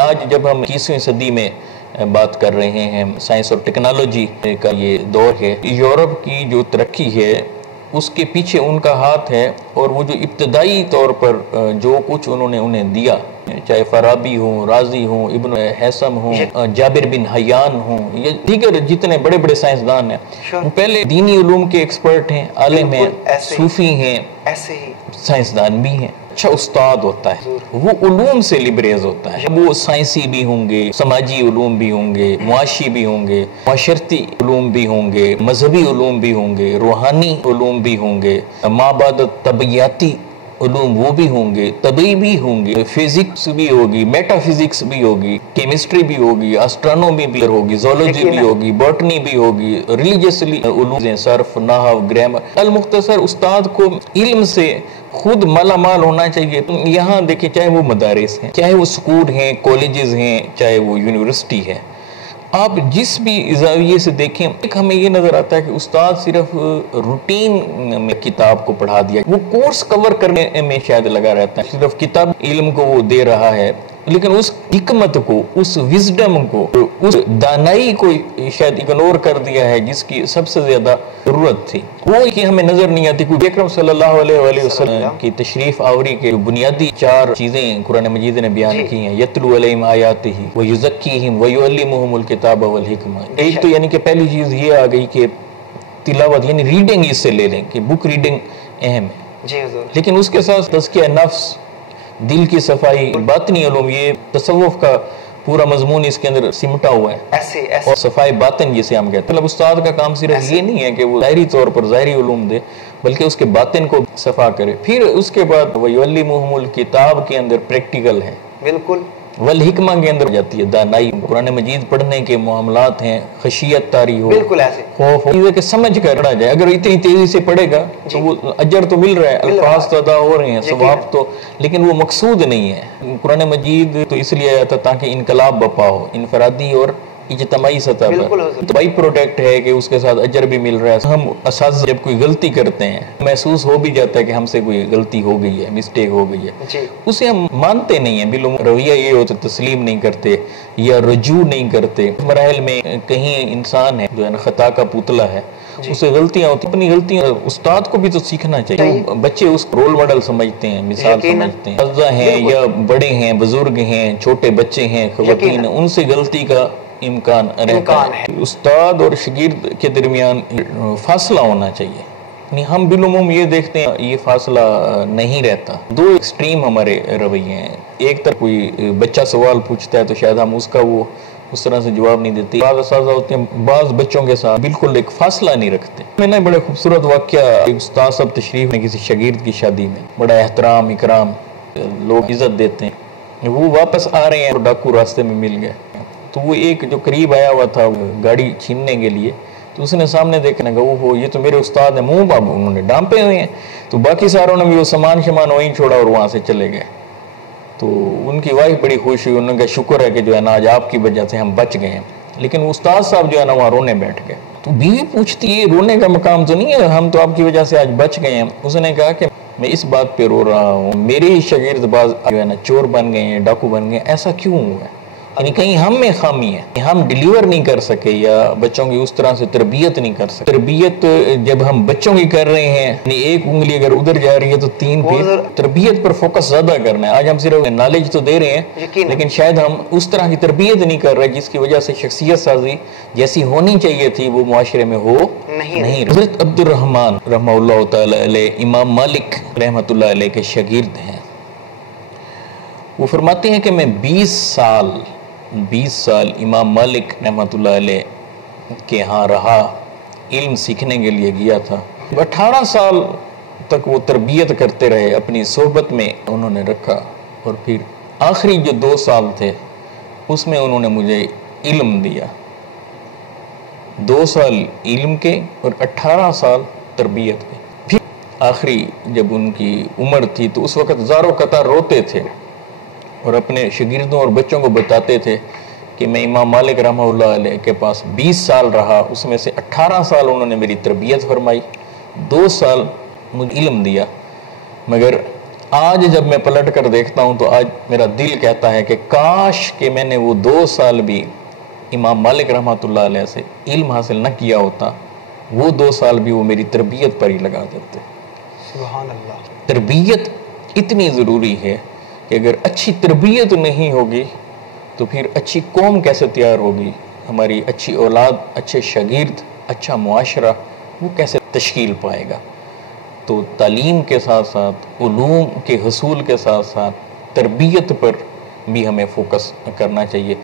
آج جب ہم 21ویں صدی میں بات کر رہے ہیں، سائنس اور ٹیکنالوجی کا یہ دور ہے، یورپ کی جو ترقی ہے اس کے پیچھے ان کا ہاتھ ہے، اور وہ جو ابتدائی طور پر جو کچھ انہوں نے انہیں دیا، چاہے فارابی ہوں، رازی ہوں، ابن حیثم ہوں، جابر بن حیان ہوں، یہ دیگر جتنے بڑے بڑے سائنسدان ہیں، وہ پہلے دینی علوم کے ایکسپرٹ ہیں، عالم ہیں، صوفی ہیں، سائنسدان بھی ہیں۔ اچھا استاد ہوتا ہے وہ علوم سے لبریز ہوتا ہے، وہ سائنسی بھی ہوں گے، سماجی علوم بھی ہوں گے، معاشی بھی ہوں گے، معاشرتی علوم بھی ہوں گے، مذہبی علوم بھی ہوں گے، روحانی علوم بھی ہوں گے، مابعد طبیعیاتی علوم وہ بھی ہوں گے، طبعی بھی ہوں گے، فزکس بھی ہوگی، میٹا فزکس بھی ہوگی، کیمسٹری بھی ہوگی، اسٹرانومی بھی ہوگی، زولوجی بھی ہوگی، بوٹنی بھی ہوگی، ریلیجیسلی علوم، صرف، نحو، گرامر۔ المختصر استاد کو علم سے خود مالا مال ہونا چاہیے۔ یہاں دیکھیں، چاہے وہ مدارس ہیں، چاہے وہ سکول ہیں، کالجز ہیں، چاہے وہ یونیورسٹی ہے، آپ جس بھی زاویے سے دیکھیں، ایک ہمیں یہ نظر آتا ہے کہ استاد صرف روٹین میں کتاب کو پڑھا دیا، وہ کورس کور کرنے میں شاید لگا رہتا ہے، صرف کتاب علم کو وہ دے رہا ہے، لیکن اس حکمت کو، اس وزڈم کو، اس دانائی کو شاید اگنور کر دیا ہے جس کی سب سے زیادہ ضرورت تھی۔ وہ کہ ہمیں نظر نہیں آتی۔ کوئی اکرم صلی اللہ علیہ وآلہ وسلم کی تشریف آوری کے بنیادی 4 چیزیں قرآن مجید نے بیان کی ہیں، یتلو علیہم آیاتہ ویزکیہم ویعلمہم الکتاب والحکمہ۔ ایک تو یعنی کہ پہلی چیز یہ آ گئی کہ تلاوت، یعنی ریڈنگ اس سے لے لیں کہ بک ریڈنگ اہم ہے، لیکن اس کے ساتھ تزکیہ نفس، دل کی صفائی، باطنی علوم، یہ تصوف کا پورا مضمون اس کے اندر سمٹا ہوا ہے، اور صفائی باطن جسے ہم کہتے ہیں۔ مطلب استاد کا کام صرف یہ نہیں ہے کہ وہ ظاہری طور پر ظاہری علوم دے، بلکہ اس کے باطن کو صفا کرے۔ پھر اس کے بعد وَيُعَلِّمُهُمُ الْكِتَابَ کے اندر پریکٹیکل ہے، بالکل، والحکمہ کے اندر جاتی ہے دانائی۔ قرآن مجید پڑھنے کے معاملات ہیں، خشیت طاری ہو، بالکل ایسے خوف ہو، چیزیں کہ سمجھ کر پڑھا جائے۔ اگر اتنی تیزی سے پڑھے گا تو وہ اجر تو مل رہا ہے، الفاظ تو ادا ہو رہے ہیں، ثواب تو، لیکن وہ مقصود نہیں ہے۔ قرآن مجید تو اس لیے آیا تھا تاکہ انقلاب بپا ہو، انفرادی اور اجتماعی سطح پر، تو بائی پروڈکٹ ہے کہ اس کے ساتھ اجر بھی مل رہا ہے۔ ہم اساتذہ جب کوئی غلطی کرتے ہیں، محسوس ہو بھی جاتا ہے کہ ہم سے کوئی غلطی ہو گئی ہے، مسٹیک ہو گئی ہے، اسے ہم مانتے نہیں ہیں، بالکل رویہ یہ ہوتا ہے تسلیم نہیں کرتے یا رجوع نہیں کرتے۔ مراحل میں کہیں انسان ہے جو ہے نا خطا کا پتلا ہے، اسے غلطیاں ہوتی ہیں، اپنی غلطیاں استاد کو بھی تو سیکھنا چاہیے۔ بچے اس کو رول ماڈل سمجھتے ہیں، مثال سمجھتے ہیں، اساتذہ ہیں یا بڑے ہیں، بزرگ ہیں، چھوٹے بچے ہیں، خواتین ہیں، ان سے غلطی کا امکان رہتا ہے۔ استاد اور شاگرد کے درمیان فاصلہ ہونا چاہیے، نہیں ہم بالعموم یہ دیکھتے ہیں یہ فاصلہ نہیں رہتا۔ 2 ایکسٹریم ہمارے رویے ہیں، ایک طرف کوئی بچہ سوال پوچھتا ہے تو شاید ہم اس کا وہ اس طرح سے جواب نہیں دیتے۔ بعض اساتذہ ہوتے ہیں بعض بچوں کے ساتھ بالکل ایک فاصلہ نہیں رکھتے۔ میں نے بڑے خوبصورت واقعہ، ایک استاد صاحب تشریف میں کسی شاگرد کی شادی میں، بڑا احترام اکرام، لوگ عزت دیتے ہیں، وہ واپس آ رہے ہیں اور ڈاکو راستے میں مل گئے، تو وہ ایک جو قریب آیا ہوا تھا گاڑی چھیننے کے لیے، تو اس نے سامنے دیکھنے کا وہ یہ تو میرے استاد ہیں، منہ باب انہوں نے ڈانپے ہوئے ہیں، تو باقی ساروں نے بھی وہ سامان وہیں چھوڑا اور وہاں سے چلے گئے۔ تو ان کی وائف بڑی خوش ہوئی، انہوں نے کہا شکر ہے کہ جو ہے نا آج آپ کی وجہ سے ہم بچ گئے ہیں، لیکن وہ استاد صاحب جو ہے نا وہاں رونے بیٹھ گئے۔ تو بیوی پوچھتی ہے رونے کا مقام تو نہیں ہے، ہم تو آپ کی وجہ سے آج بچ گئے ہیں۔ اس نے کہا کہ میں اس بات پہ رو رہا ہوں، میرے ہی شاگرد باز جو ہے نا چور بن گئے ہیں، ڈاکو بن گئے ہیں، ایسا کیوں ہوا ہے؟ یعنی کہیں ہم میں خامی ہے، ہم ڈیلیور نہیں کر سکے یا بچوں کی اس طرح سے تربیت نہیں کر سکے۔ تربیت جب ہم بچوں کی کر رہے ہیں، یعنی ایک انگلی اگر ادھر جا رہی ہے تو 3 پہ تربیت پر فوکس زیادہ کرنا ہے۔ آج ہم صرف نالج تو دے رہے ہیں، لیکن شاید ہم اس طرح کی تربیت نہیں کر رہے جس کی وجہ سے شخصیت سازی جیسی ہونی چاہیے تھی وہ معاشرے میں ہو نہیں۔ حضرت عبد الرحمن رحمہ اللہ تعالی علیہ امام مالک رحمۃ اللہ علیہ کے شاگرد ہیں، وہ فرماتے ہیں کہ میں 20 سال امام مالک رحمۃ اللہ علیہ کے ہاں رہا، علم سیکھنے کے لیے گیا تھا۔ 18 سال تک وہ تربیت کرتے رہے، اپنی صحبت میں انہوں نے رکھا، اور پھر آخری جو 2 سال تھے اس میں انہوں نے مجھے علم دیا۔ 2 سال علم کے اور 18 سال تربیت کے۔ پھر آخری جب ان کی عمر تھی تو اس وقت زاروں قطار روتے تھے اور اپنے شاگردوں اور بچوں کو بتاتے تھے کہ میں امام مالک رحمہ اللہ علیہ کے پاس 20 سال رہا، اس میں سے 18 سال انہوں نے میری تربیت فرمائی، 2 سال مجھے علم دیا، مگر آج جب میں پلٹ کر دیکھتا ہوں تو آج میرا دل کہتا ہے کہ کاش کہ میں نے وہ 2 سال بھی امام مالک رحمۃ اللہ علیہ سے علم حاصل نہ کیا ہوتا، وہ 2 سال بھی وہ میری تربیت پر ہی لگا دیتے۔ سبحان اللہ۔ تربیت اتنی ضروری ہے کہ اگر اچھی تربیت نہیں ہوگی تو پھر اچھی قوم کیسے تیار ہوگی، ہماری اچھی اولاد، اچھے شاگرد، اچھا معاشرہ وہ کیسے تشکیل پائے گا۔ تو تعلیم کے ساتھ ساتھ، علوم کے حصول کے ساتھ ساتھ تربیت پر بھی ہمیں فوکس کرنا چاہیے۔